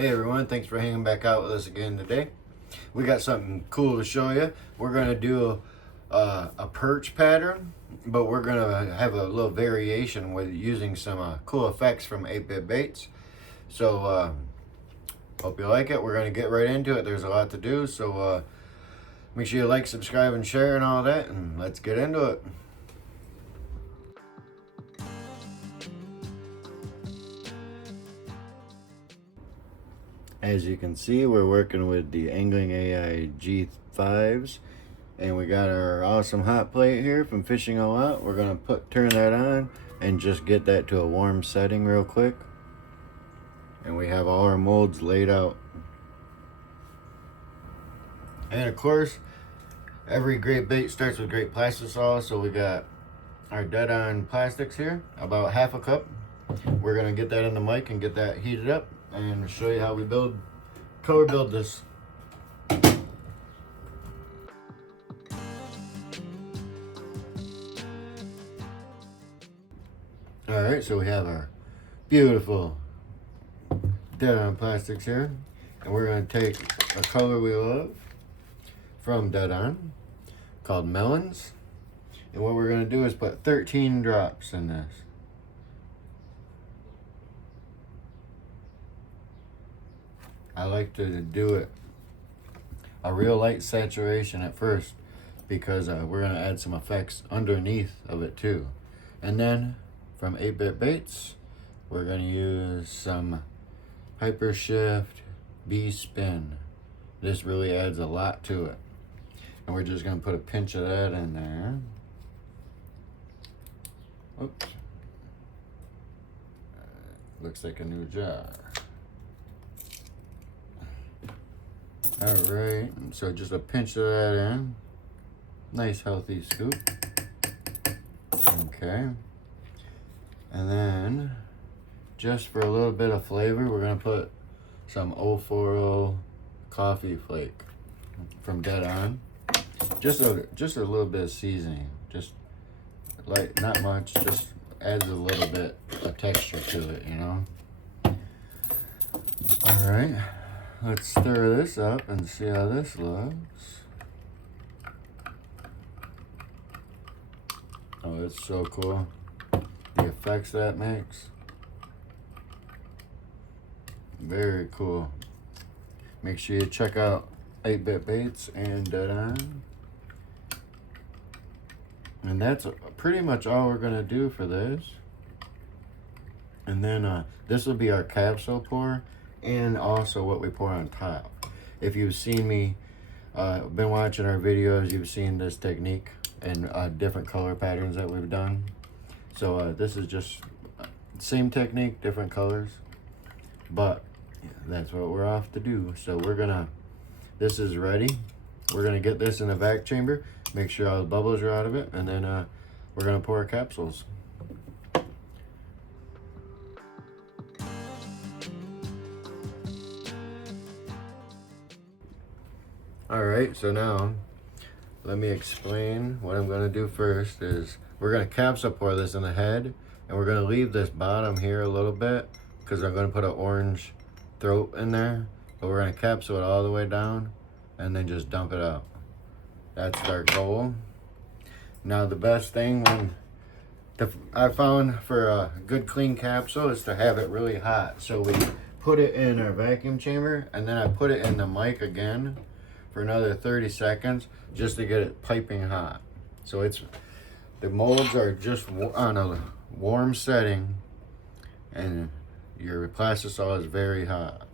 Hey everyone, thanks for hanging back out with us again today. We got something cool to show you. We're going to do a perch pattern, but we're going to have a little variation with using some cool effects from 8-Bit Baits. So hope you like it. We're going to get right into it. There's a lot to do, so make sure you like, subscribe, and share and all that, and let's get into it. As you can see, we're working with the Angling AI G5s, and we got our awesome hot plate here from Fishing a Lot. We're gonna turn that on and just get that to a warm setting real quick. And we have all our molds laid out. And of course, every great bait starts with great plastisol, so we got our DeadOn Plastix here, about half a cup. We're gonna get that in the mic and get that heated up and show you how we color build this. Alright, so we have our beautiful DeadOn Plastix here, and we're going to take a color we love from DeadOn called Melons, and what we're going to do is put 13 drops in this. I like to do it a real light saturation at first because we're going to add some effects underneath of it too. And then from 8-Bit Baits, we're going to use some Hyper Shift B-Spin. This really adds a lot to it. And we're just going to put a pinch of that in there. Oops. Looks like a new jar. Alright, so just a pinch of that in. Nice healthy scoop. Okay. And then, just for a little bit of flavor, we're going to put some 040 coffee flake from DeadOn. Just a little bit of seasoning. Just like, not much, just adds a little bit of texture to it, you know. Alright. Let's stir this up and see how this looks. Oh, it's so cool. The effects that makes. Very cool. Make sure you check out 8-Bit Baits and DeadOn. And that's pretty much all we're going to do for this. And then this will be our capsule pour. And also what we pour on top. If you've seen me, been watching our videos, you've seen this technique and different color patterns that we've done. So this is just same technique, different colors, but that's what we're off to do. So this is ready. We're gonna get this in a vac chamber, make sure all the bubbles are out of it, and then we're gonna pour our capsules. Alright, so now let me explain what I'm going to do first is we're going to capsule pour this in the head, and we're going to leave this bottom here a little bit because I'm going to put an orange throat in there, but we're going to capsule it all the way down and then just dump it out. That's our goal. Now the best thing I found for a good clean capsule is to have it really hot. So we put it in our vacuum chamber and then I put it in the mic again for another 30 seconds just to get it piping hot. So the molds are just on a warm setting and your plastisol is very hot.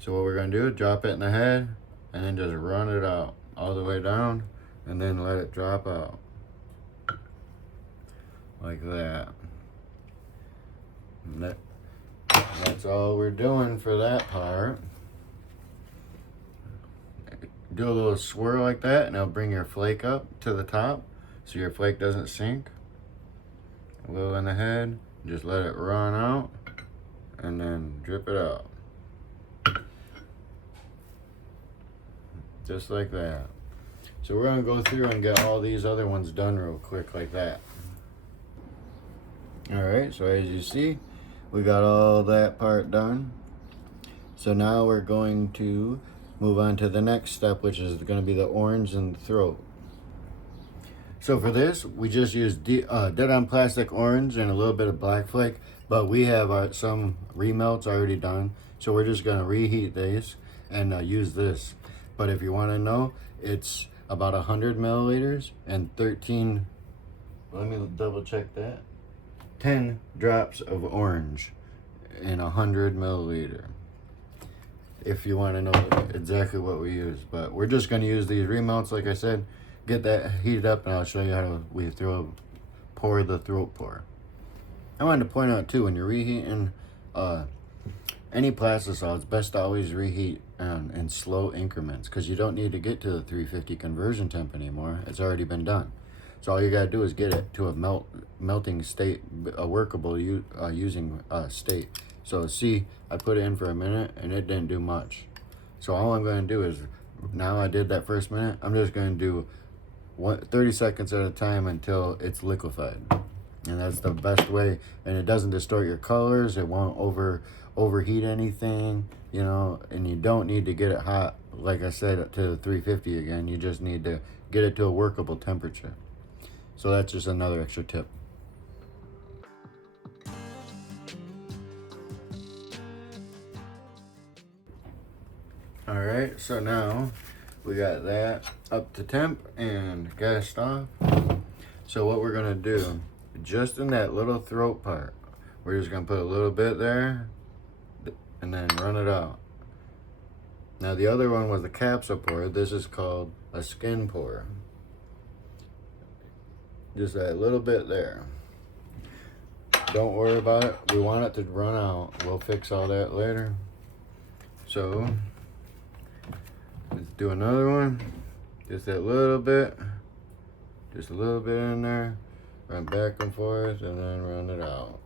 So what we're gonna do is drop it in the head and then just run it out all the way down and then let it drop out. Like that. And that's all we're doing for that part. Do a little swirl like that and it'll bring your flake up to the top so your flake doesn't sink. A little in the head, just let it run out and then drip it out. Just like that. So we're gonna go through and get all these other ones done real quick like that. Alright, so as you see, we got all that part done. So now we're going to move on to the next step, which is going to be the orange and the throat. So for this, we just use DeadOn Plastix orange and a little bit of black flake, but we have some remelts already done. So we're just going to reheat these and use this. But if you want to know, it's about 100 milliliters and 13, let me double check that, 10 drops of orange in 100 milliliter. If you want to know exactly what we use, but we're just going to use these remelts, like I said, get that heated up, and I'll show you how we pour the throat pour. I wanted to point out too, when you're reheating any plastisol, it's best to always reheat in slow increments, because you don't need to get to the 350 conversion temp anymore. It's already been done. So all you gotta do is get it to a melting state, a workable using state. So see, I put it in for a minute and it didn't do much. So all I'm gonna do is, now I did that first minute, I'm just gonna do 30 seconds at a time until it's liquefied. And that's the best way, and it doesn't distort your colors, it won't overheat anything, you know, and you don't need to get it hot, like I said, to the 350 again. You just need to get it to a workable temperature. So that's just another extra tip. All right, so now we got that up to temp and gassed off. So what we're gonna do, just in that little throat part, we're just gonna put a little bit there and then run it out. Now the other one was the capsule pour. This is called a skin pour. Just that little bit there. Don't worry about it. We want it to run out. We'll fix all that later. So let's do another one. Just that little bit. Just a little bit in there. Run back and forth and then run it out.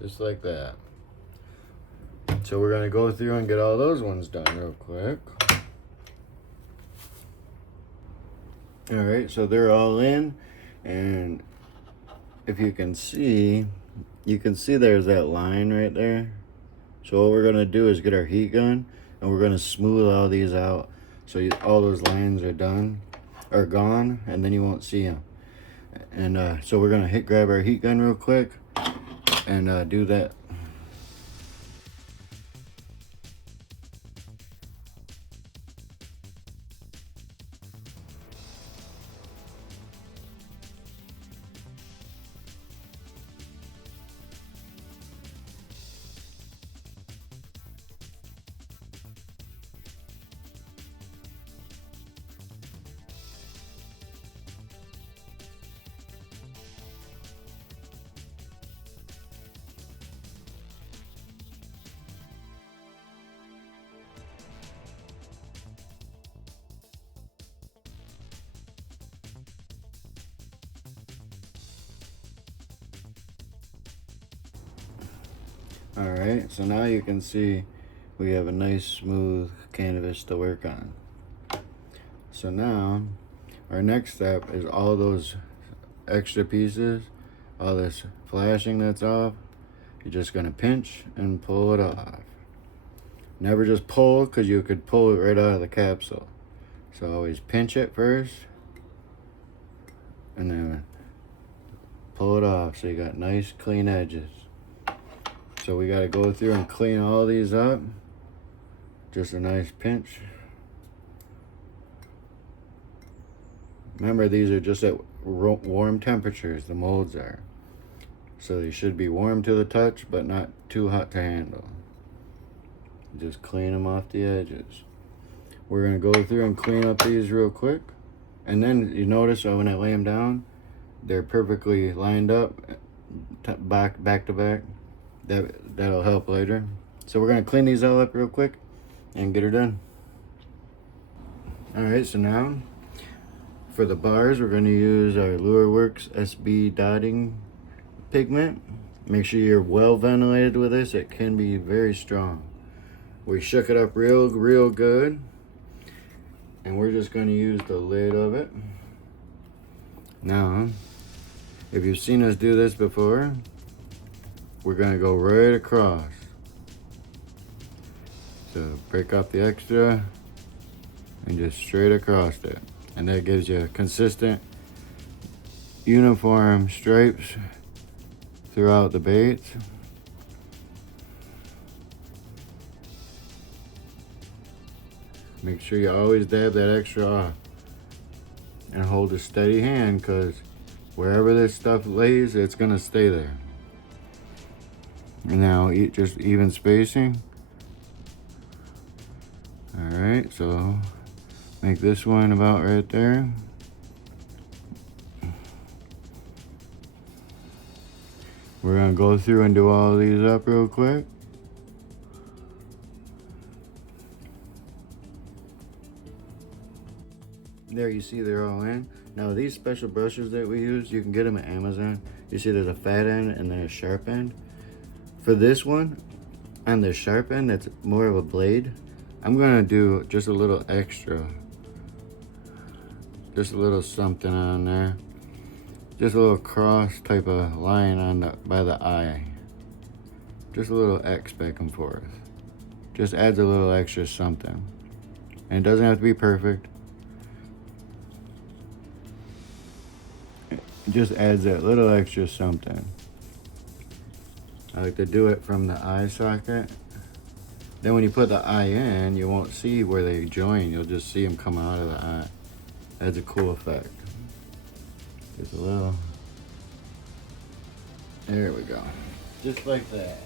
Just like that. So we're gonna go through and get all those ones done real quick. All right, so they're all in, and if you can see there's that line right there. So what we're gonna do is get our heat gun and we're gonna smooth all these out so all those lines are gone, and then you won't see them. And so we're gonna grab our heat gun real quick and do that. All right, so now you can see we have a nice smooth canvas to work on. So now our next step is all those extra pieces, all this flashing that's off, you're just gonna pinch and pull it off. Never just pull, because you could pull it right out of the capsule. So always pinch it first and then pull it off so you got nice clean edges. So we got to go through and clean all these up. Just a nice pinch. Remember, these are just at warm temperatures, the molds are. So they should be warm to the touch, but not too hot to handle. Just clean them off the edges. We're going to go through and clean up these real quick. And then you notice when I lay them down, they're perfectly lined up, back to back. That'll help later. So we're gonna clean these all up real quick and get her done. All right, so now for the bars, we're gonna use our lureworks SB dotting pigment. Make sure you're well ventilated with this. It can be very strong. We shook it up real good, and we're just gonna use the lid of it. Now, if you've seen us do this before, we're gonna go right across. So break off the extra and just straight across it. And that gives you consistent, uniform stripes throughout the baits. Make sure you always dab that extra off and hold a steady hand, because wherever this stuff lays, it's gonna stay there. And now just even spacing. All right, so make this one about right there. We're gonna go through and do all of these up real quick. There, you see they're all in. Now these special brushes that we use, you can get them at Amazon. You see there's a fat end and then a sharp end. For this one, on the sharp end, that's more of a blade, I'm gonna do just a little extra. Just a little something on there. Just a little cross type of line on by the eye. Just a little X back and forth. Just adds a little extra something. And it doesn't have to be perfect. It just adds that little extra something. I like to do it from the eye socket. Then when you put the eye in, you won't see where they join. You'll just see them come out of the eye. That's a cool effect. Just a little. There we go. Just like that.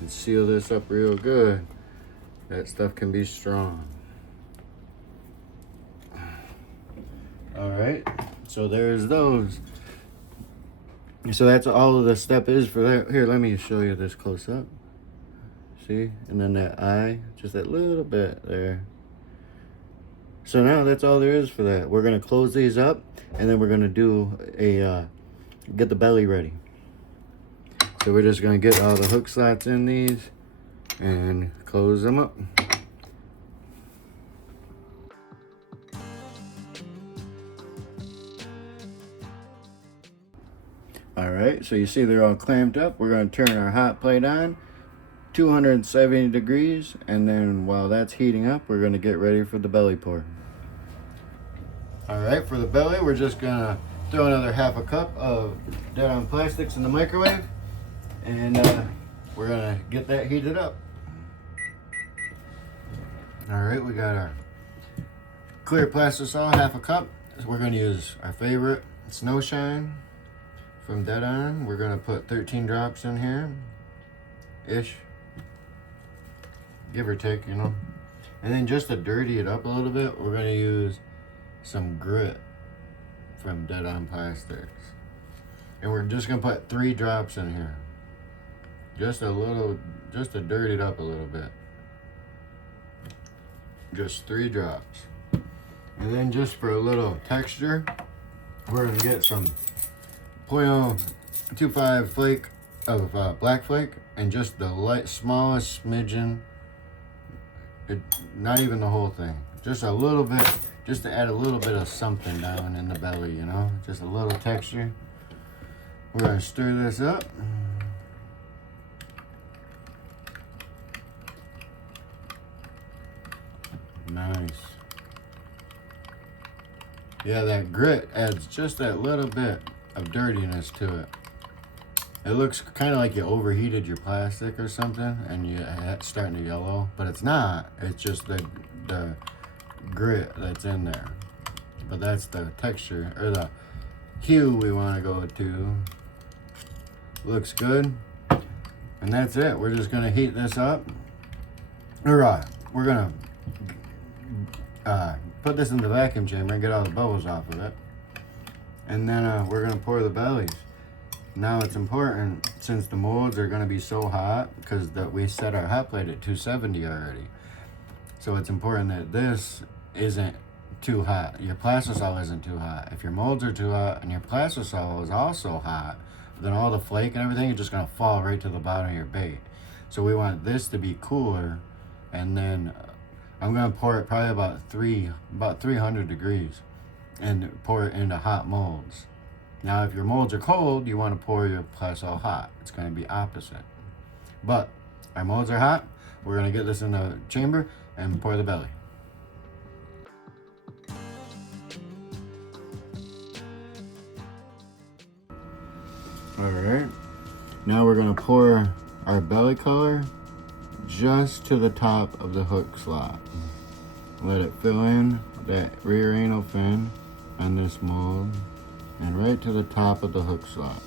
And seal this up real good. That stuff can be strong. All right, so there's those. So that's all of the step is for that. Here, let me show you this close up. See, and then that eye, just that little bit there. So now that's all there is for that. We're gonna close these up, and then we're gonna do a, get the belly ready. So we're just gonna get all the hook slots in these and close them up. All right, so you see they're all clamped up. We're gonna turn our hot plate on, 270 degrees, and then while that's heating up, we're gonna get ready for the belly pour. All right, for the belly, we're just gonna throw another half a cup of DeadOn Plastix in the microwave, and we're gonna get that heated up. All right, we got our clear plastisol, half a cup. So we're gonna use our favorite Snow Shine from DeadOn. We're gonna put 13 drops in here, ish, give or take, you know. And then just to dirty it up a little bit, we're gonna use some grit from DeadOn Plastix. And we're just gonna put 3 drops in here. Just a little, just to dirty it up a little bit. Just 3 drops. And then just for a little texture, we're gonna get some 0.025 flake of black flake, and just the smallest smidgen, not even the whole thing, just a little bit, just to add a little bit of something down in the belly, you know, just a little texture. We're gonna stir this up. Nice. Yeah, that grit adds just that little bit of dirtiness to it. It looks kind of like you overheated your plastic or something and it's starting to yellow, but it's not. It's just the grit that's in there. But that's the texture, or the hue we want to go to. Looks good. And that's it. We're just gonna heat this up. We're gonna put this in the vacuum chamber and get all the bubbles off of it. And then we're gonna pour the bellies. Now it's important, since the molds are gonna be so hot, because we set our hot plate at 270 already. So it's important that this isn't too hot. Your plastisol isn't too hot. If your molds are too hot and your plastisol is also hot, then all the flake and everything is just gonna fall right to the bottom of your bait. So we want this to be cooler, and then I'm gonna pour it probably about 300 degrees and pour it into hot molds. Now, if your molds are cold, you want to pour your plastisol hot. It's going to be opposite. But Our molds are hot. We're gonna get this in the chamber and pour the belly. All right, now we're gonna pour our belly color just to the top of the hook slot. Let it fill in that rear anal fin on this mold and right to the top of the hook slot.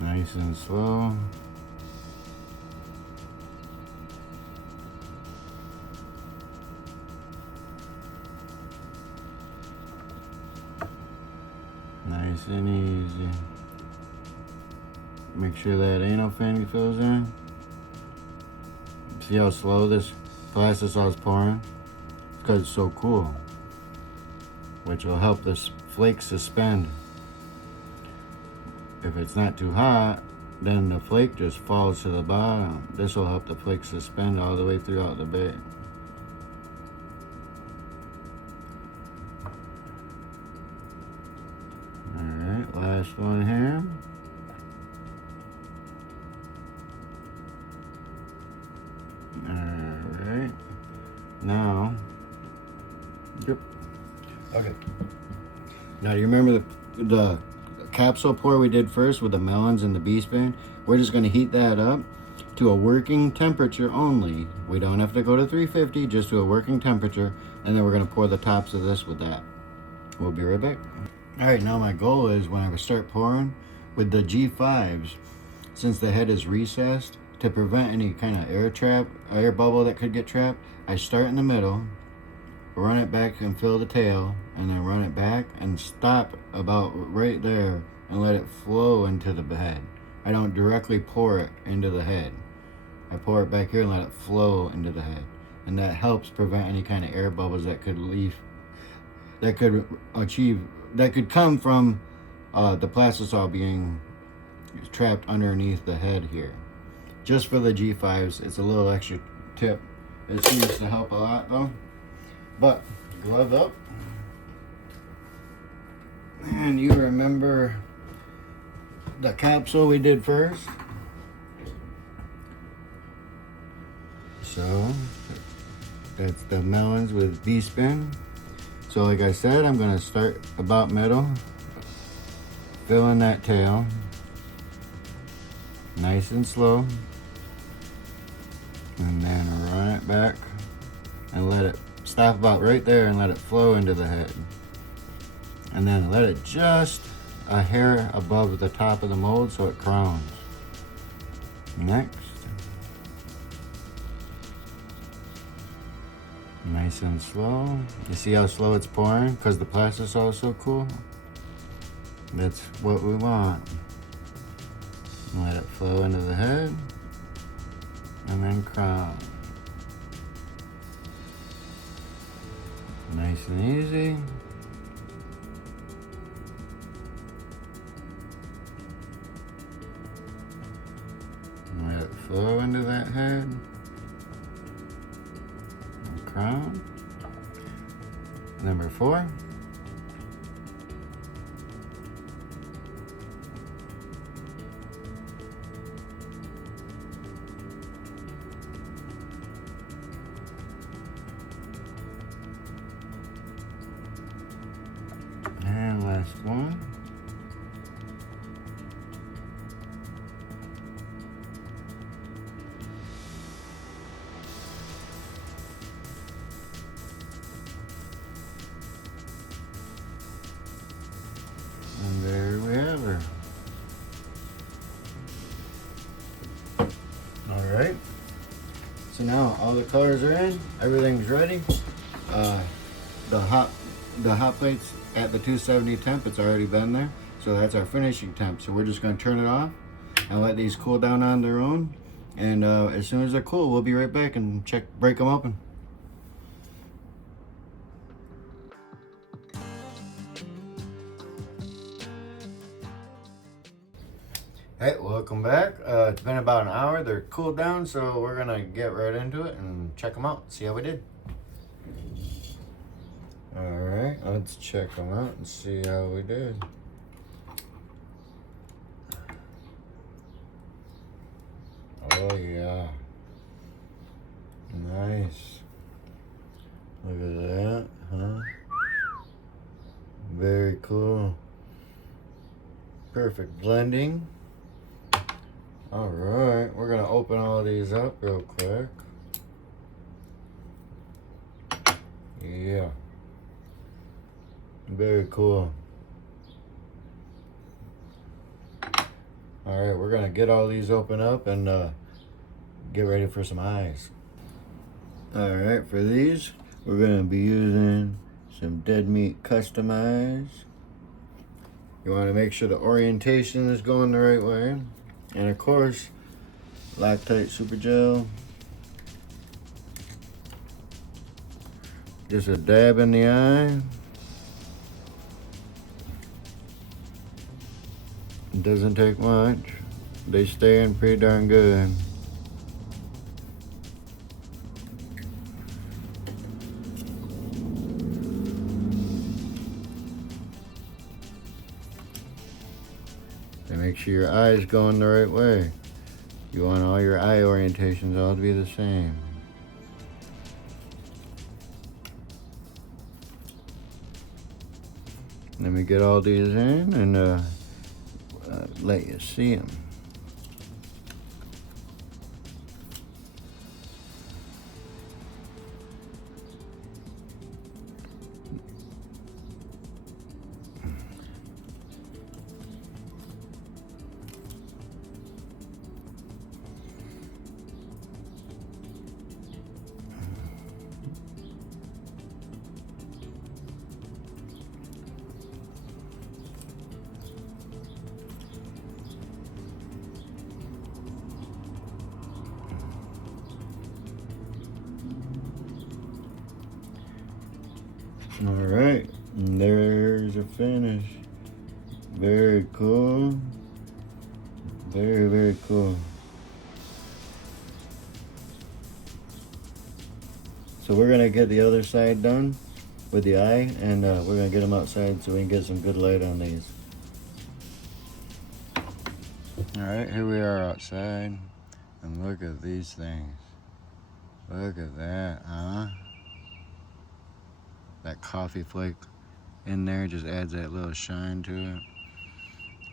Nice and slow. Nice and easy. Make sure that anal fin fills in. See how slow this plastisol is pouring? It's because it's so cool, which will help this flake suspend. If it's not too hot, then the flake just falls to the bottom. This will help the flake suspend all the way throughout the bait. Alright, last one here. Alright, now, yep. Okay. Now, you remember the capsule pour we did first with the melons and the bee spin? We're just going to heat that up to a working temperature only. We don't have to go to 350, just to a working temperature, and then we're going to pour the tops of this with that. We'll be right back. Alright, now my goal is when I start pouring with the G5s, since the head is recessed, to prevent any kind of air bubble that could get trapped, I start in the middle, run it back and fill the tail, and then run it back and stop about right there and let it flow into the head. I don't directly pour it into the head. I pour it back here and let it flow into the head. And that helps prevent any kind of air bubbles that could come from the plastisol being trapped underneath the head here. Just for the G5s, it's a little extra tip. It seems to help a lot though. But glove up. And you remember the capsule we did first? So that's the melons with bee spin. So like I said, I'm gonna start about middle, fill in that tail, nice and slow, and then run it back and let it stop about right there and let it flow into the head. And then let it just a hair above the top of the mold so it crowns. Next. Nice and slow. You see how slow it's pouring? Because the plastisol is so cool. That's what we want. Let it flow into the head. And then crown. Nice and easy. Let it flow into that head. And crown. Number 4. And last one. And there we have her. All right. So now all the colors are in, everything's ready. The hot plate's at the 270 temp, it's already been there. So that's our finishing temp. So we're just gonna turn it off and let these cool down on their own. And as soon as they're cool, we'll be right back and break them open. Hey, welcome back. It's been about an hour. They're cooled down, so we're gonna get right into it and check them out, see how we did. All right, let's check them out and see how we did. Oh yeah. Nice. Look at that, huh? Very cool. Perfect blending. All right, we're gonna open all these up real quick. Yeah. Very cool. All right, we're gonna get all these open up and get ready for some eyes. All right, for these, we're gonna be using some DeadMeat Custom Eyes. You wanna make sure the orientation is going the right way. And of course, Loctite Super Gel. Just a dab in the eye. It doesn't take much. They stay in pretty darn good. And make sure your eye's going the right way. You want all your eye orientations all to be the same. Let me get all these in and let you see them. All right, and there's a finish. Very cool. Very, very cool. So we're gonna get the other side done with the eye, and we're gonna get them outside so we can get some good light on these. All right, here we are outside, and look at these things. Look at that, huh? That coffee flake in there just adds that little shine to it.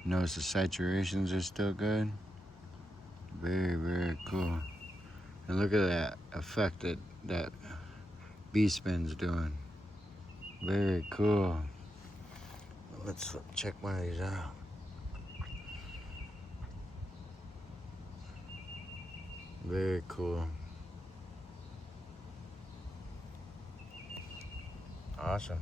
Notice the saturations are still good. Very, very cool. And look at that effect that bee spin's doing. Very cool. Let's check one of these out. Very cool. Awesome.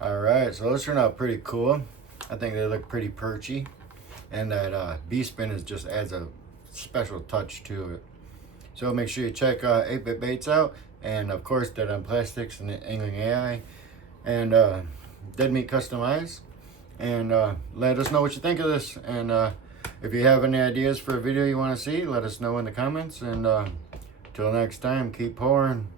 All right, so those turned out pretty cool. I think they look pretty perchy, and that bee spin just adds a special touch to it. So make sure you check 8-Bit Baits out, and of course DeadOn Plastix and Angling AI, and DeadMeat Custom Eyes, and let us know what you think of this. And if you have any ideas for a video you want to see, let us know in the comments. And till next time, keep pouring.